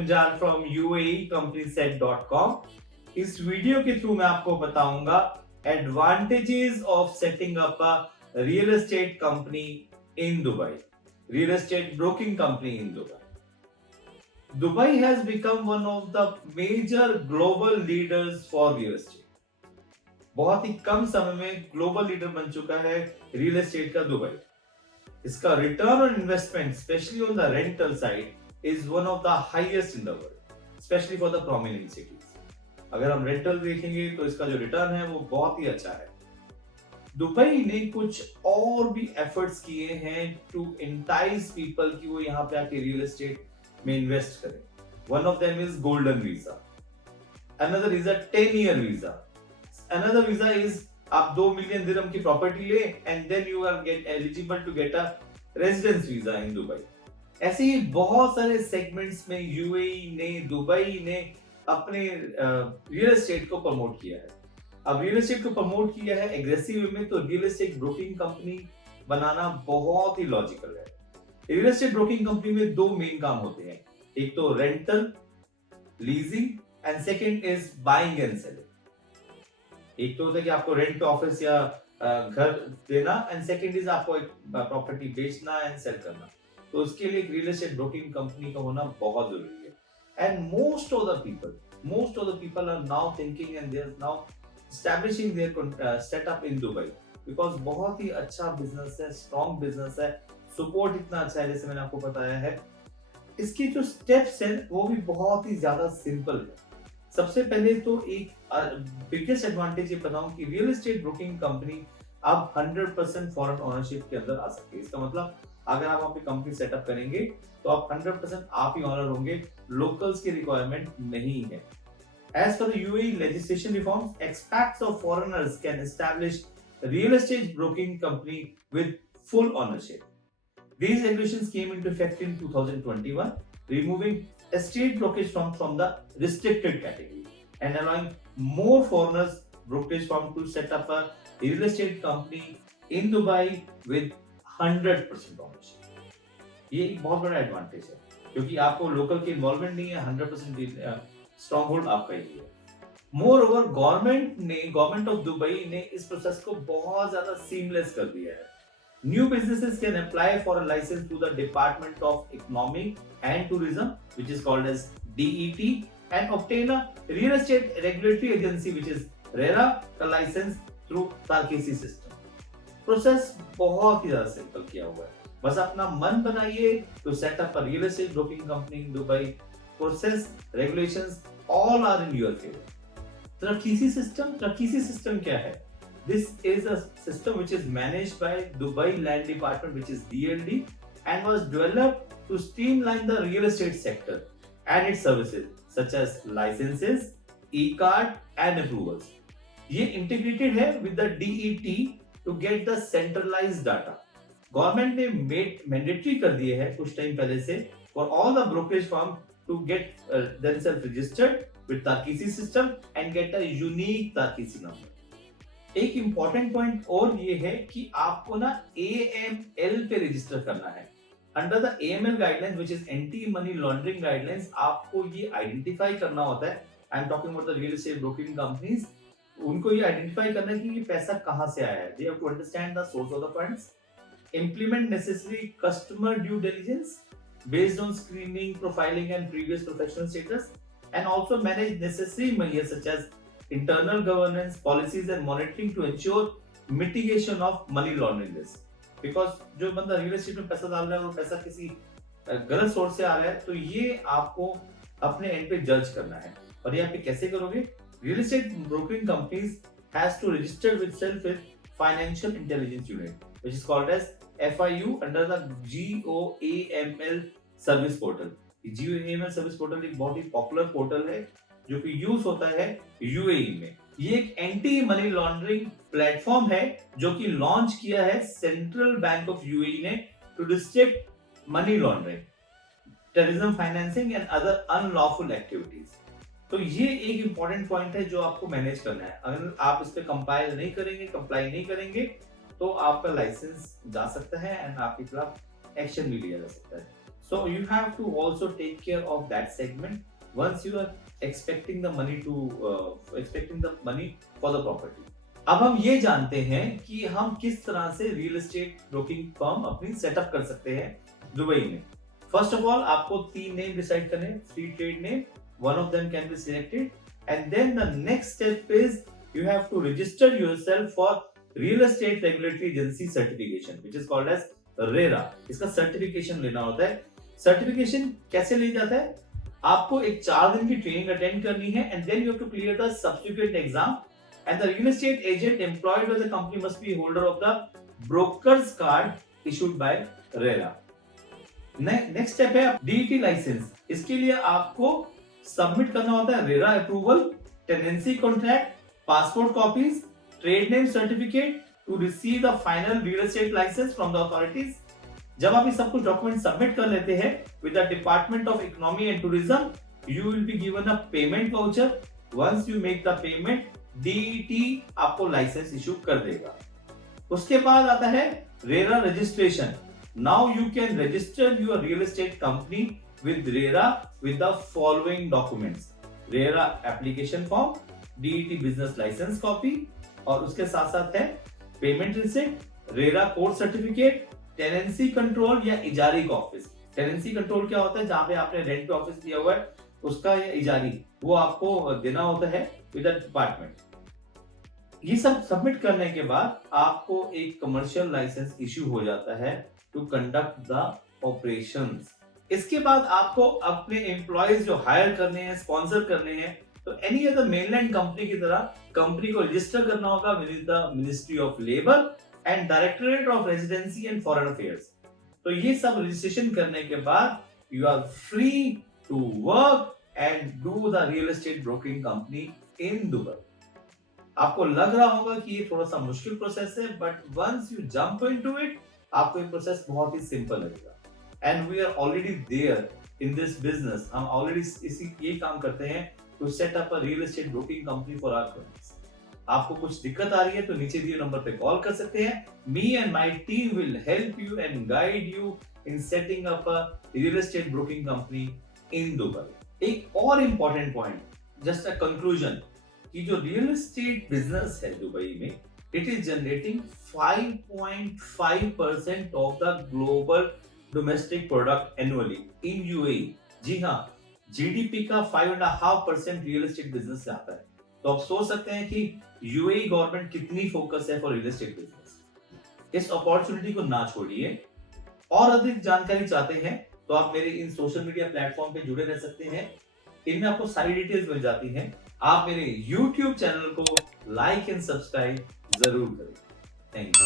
Punjal from UAEcompanyset.com। इस video के through मैं आपको बताऊंगा advantages of setting up a real estate company in Dubai, real estate broking company in Dubai. Dubai has become one of the major global leaders for real estate. बहुत ही कम समय में global leader बन चुका है रियल एस्टेट का Dubai. इसका return on investment specially on the rental side is one of the highest in the world, especially for the prominent cities। अगर हम रेंटल देखेंगे तो इसका जो रिटर्न है वो बहुत ही अच्छा है। दुबई ने कुछ और भी एफर्ट्स किए हैं टू एंटाइज पीपल कि वो यहाँ पे आके रियल एस्टेट में इन्वेस्ट करें। One of them is golden visa, another is a 10-year visa, another visa is आप 2 मिलियन दिरहम की प्रॉपर्टी ले and then you are get eligible to get a residence visa in Dubai. ऐसे ही बहुत सारे segments में UAE ने, Dubai ने अपने रियल एस्टेट को प्रमोट किया है। अब रियल एस्टेट को प्रमोट किया है एग्रेसिव वे में, तो रियल एस्टेट ब्रोकिंग कंपनी बनाना बहुत ही लॉजिकल है। रियल एस्टेट ब्रोकिंग कंपनी में दो मेन काम होते हैं, एक तो rental, leasing and second is buying and selling. एक तो होता है कि आपको रेंट पे ऑफिस या घर देना एंड सेकंड इज आपको एक प्रॉपर्टी बेचना एंड सेल करना। तो उसके लिए एक रियल एस्टेट ब्रोकिंग कंपनी का होना बहुत जरूरी है। And most of the people are now thinking and they are now establishing their setup in Dubai, because बहुत ही अच्छा बिजनेस है, स्ट्रॉन्ग बिजनेस है, सपोर्ट इतना अच्छा है जैसे मैंने आपको बताया है। इसके जो स्टेप्स हैं वो भी बहुत ही ज्यादा सिंपल है। सबसे पहले तो एक बिगेस्ट एडवांटेज ये बताऊं कि रियल एस्टेट ब्रोकिंग कंपनी अब 100% फॉरेन ओनरशिप के अंदर आ सकती है। इसका मतलब अगर आप अपनी कंपनी सेटअप करेंगे तो आप 100% आप ही ऑनर होंगे, लोकल्स की रिक्वायरमेंट नहीं है। As per the UAE legislation reforms, expats of foreigners can establish a real estate broking company with full ownership. These regulations came into effect in 2021, removing estate brokerage from the restricted category and allowing more foreigners brokerage firm to set up a real estate company in Dubai with 100% ownership. ये एक बहुत बड़ा advantage है क्योंकि आपको local की involvement नहीं है, 100% स्ट्रॉन्ग होल्ड आपका ही है। More over government of Dubai ने इस प्रोसेस को बहुत ज्यादा सीमलेस कर दिया है। New businesses can apply for a licence to the department of economic and tourism which is called as DET and obtain a real estate regulatory agency which is RERA का licence through Trakheesi system. Process बहुत ही ज्यादा simple किया हुआ है, बस अपना मन बनाइए to set up a real estate broking company in Dubai. Process, regulations all are in your favour. तरकीसी सिस्टम क्या है? This is a system which is managed by Dubai land department which is DLD and was developed to streamline the real estate sector and its services such as licenses, e-card and approvals। ये integrated है with the DET to get the centralized data। Government ने mandatory कर दिए है कुछ time पहले से for all the brokerage firm to get themselves registered with Tarkisi system and get a unique Tarkisi number। एक इंपॉर्टेंट पॉइंट और ये है कि आपको ना AML पे रजिस्टर करना है। Under the AML guidelines which is anti money laundering guidelines, आपको ये आइडेंटिफाई करना होता है। I am talking about the real estate broking companies. उनको ये आइडेंटिफाई करना है कि ये पैसा कहां से आया है। They have to understand the source of the funds, implement necessary customer due diligence based on screening, profiling and previous professional status, and also manage necessary measures such as internal governance, policies and monitoring to ensure mitigation of money laundering risk। because जो बंदा real estate में पैसा डाल रहा है और पैसा किसी गलत सोर्स से आ रहा है, तो ये आपको अपने एंड पे जज करना है। और ये आप कैसे करोगे? Real estate broking companies has to register with self with financial intelligence unit which is called as FIU under the GOAML service portal. GOAML service portal एक बहुत ही पॉपुलर पोर्टल है जो कि यूज होता है UAE में। ये एक एंटी मनी लॉन्ड्रिंग प्लेटफॉर्म है जो कि लॉन्च किया है सेंट्रल बैंक ऑफ UAE ने to restrict money laundering, terrorism financing and other unlawful activities. तो ये एक इंपॉर्टेंट पॉइंट है जो आपको मैनेज करना है। अगर आप इस पे कंपाइल नहीं करेंगे, कंप्लाई नहीं करेंगे तो आपका लाइसेंस जा सकता है एंड आपके खिलाफ एक्शन भी लिया जा सकता है। So you have to also take care of that segment once you are expecting the money for the property. अब हम ये जानते हैं कि हम किस तरह से रियल एस्टेट ब्रोकिंग फर्म अपनी सेटअप कर सकते हैं दुबई में। फर्स्ट ऑफ ऑल आपको 3 नेम डिसाइड करने, 3 trade name, one of them can be selected and then the next step is you have to register yourself for real estate regulatory agency certification which is called as RERA। इसका certification लेना होता है। Certification कैसे लिया जाता है? आपको एक 4 दिन की ट्रेनिंग अटेंड करनी है and then you have to clear the subsequent exam and the real estate agent employed by the company must be holder of the brokers card issued by RERA। Next step है DET licence. इसके लिए आपको submit करना होता है RERA approval, tenancy contract, passport copies, trade name certificate to receive the final real estate license from the authorities। जब आप ये सब कुछ डॉक्यूमेंट सबमिट कर लेते हैं with the Department of Economy and Tourism, you will be given a payment voucher। Once you make the payment, DET आपको license issue कर देगा। उसके बाद आता है RERA registration। Now you can register your real estate company with RERA with the following documents: RERA application form, DET business licence copy और उसके साथ साथ है payment receipt, RERA course certificate, tenancy control या इजारी का office. Tenancy control क्या होता है? जहां पे आपने रेंट पे ऑफिस दिया हुआ है उसका या इजारी वो आपको देना होता है विद द डिपार्टमेंट। ये सब सबमिट करने के बाद आपको एक कमर्शियल लाइसेंस इश्यू हो जाता है टू कंडक्ट द ऑपरेशंस। इसके बाद आपको अपने एम्प्लॉयज जो हायर करने हैं, स्पॉन्सर करने हैं, तो एनी अदर मेनलैंड कंपनी की तरह कंपनी को रजिस्टर करना होगा with the ministry of labour and directorate of residency and foreign affairs. तो ये सब रजिस्ट्रेशन करने के बाद you are free to work and do the real estate broking company in Dubai. आपको लग रहा होगा कि ये थोड़ा सा मुश्किल प्रोसेस है, but once you jump into it आपको ये प्रोसेस बहुत ही सिंपल लगेगा। And we are already there in this business. हम ऑलरेडी ये काम करते हैं to set up a real estate broking company for our clients। आपको कुछ दिक्कत आ रही है तो नीचे दिए नंबर पे कॉल कर सकते हैं। Me and my team will help you and guide you in setting up a real estate broking company in Dubai। एक और important point, just a conclusion, कि जो real estate business है दुबई में, it is generating 5.5% of the global domestic product annually in UAE। जी हाँ, GDP का 5.5% real estate business से आता है। तो आप सोच सकते हैं कि यूएई गवर्नमेंट कितनी फोकस है फॉर रियल एस्टेट बिजनेस। इस अपॉर्चुनिटी को ना छोड़िए। और अधिक जानकारी चाहते हैं तो आप मेरे इन सोशल मीडिया प्लेटफॉर्म पे जुड़े रह सकते हैं। इनमें आपको सारी डिटेल्स मिल जाती हैं। आप मेरे YouTube चैनल को लाइक एंड सब्सक्राइब जरूर करें। Thank you.